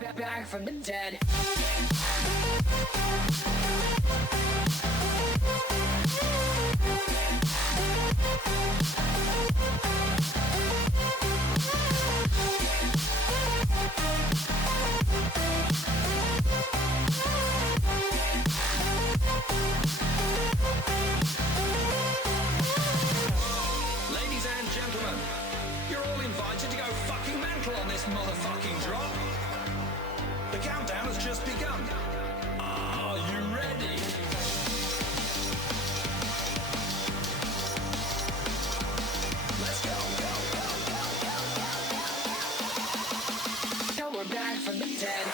Back from the dead. Ladies and gentlemen, you're all invited to go fucking mental on this motherfucking drop. The countdown has just begun. Are you ready? Let's go. Now we're back from the dead.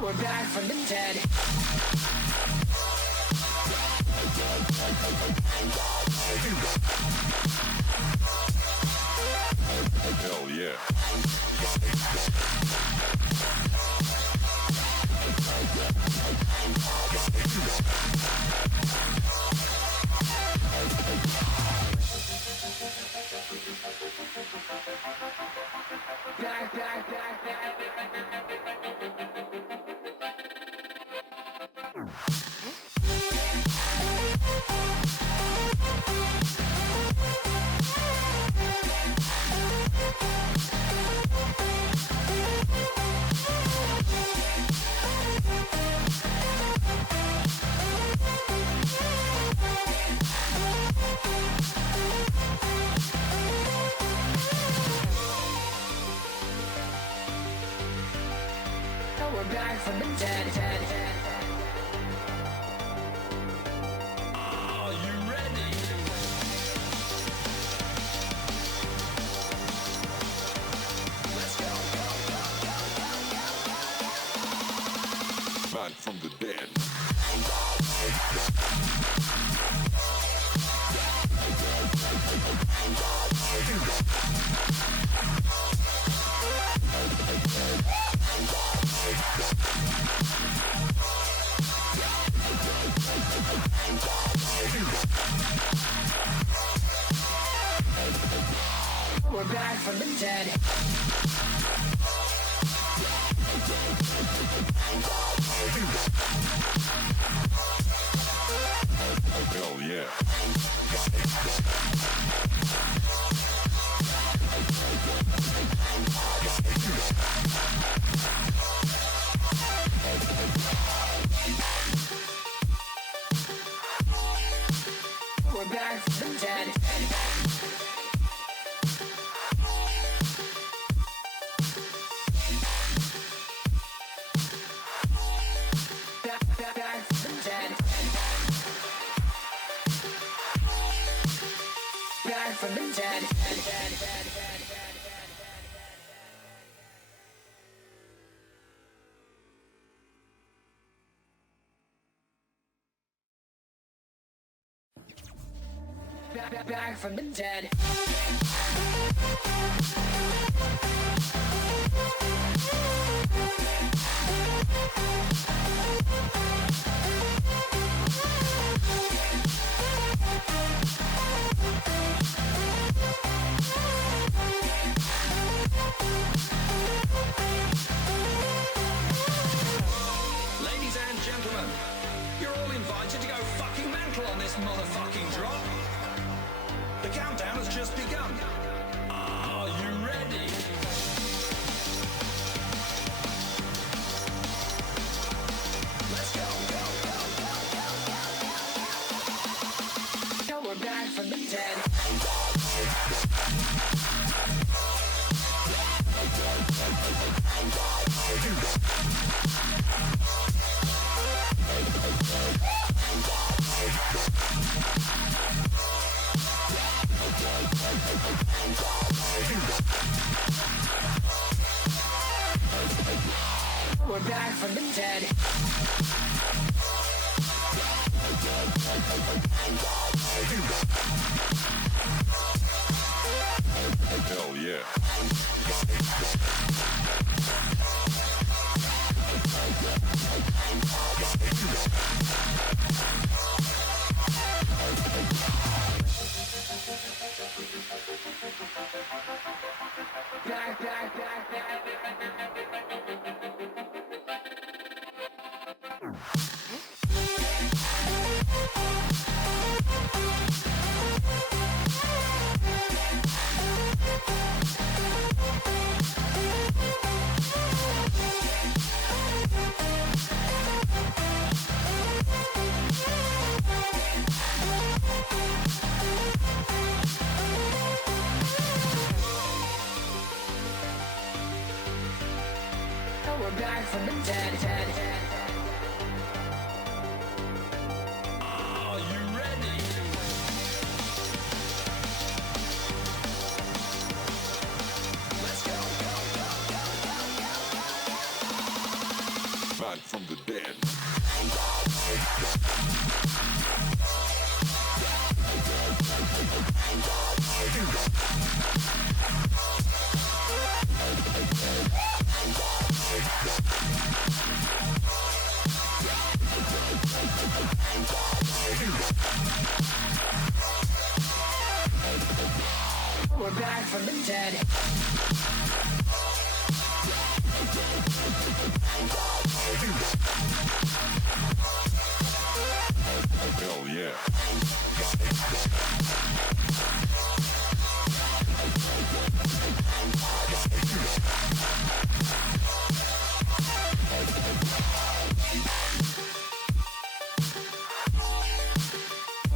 We're back from the dead. Hell yeah. We're back from the dead. Are you ready? Let's go. Back from the dead. We're back from the dead. Hell yeah. We're back from the dead. Back from the dead. Back from the dead. Back from the dead. Ladies and gentlemen, you're all invited to go fucking mental on this motherfucking drop. The countdown has just begun. Are you ready? Let's go. Now we're back from the dead. We're back from the dead. yeah. We're back from the dead. Are you ready? Let's go. Back from the dead. We're back from the dead. Hell yeah.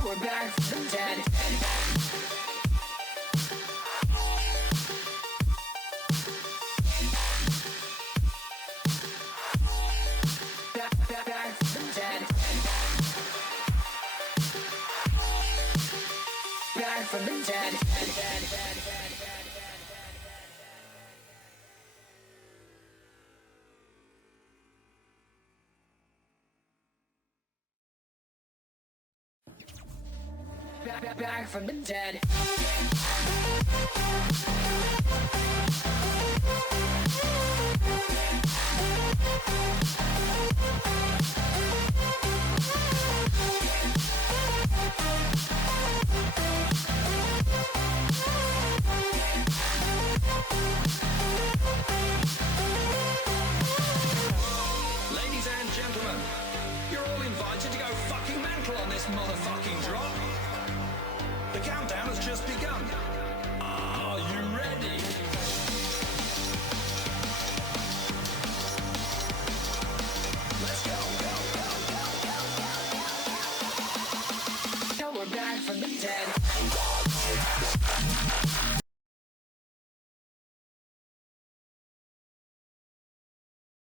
We're back from the dead. Back from the dead. Back from the dead. Back from the dead. Ladies and gentlemen, you're all invited to go fucking mental on this motherfucking drop. The countdown has just begun.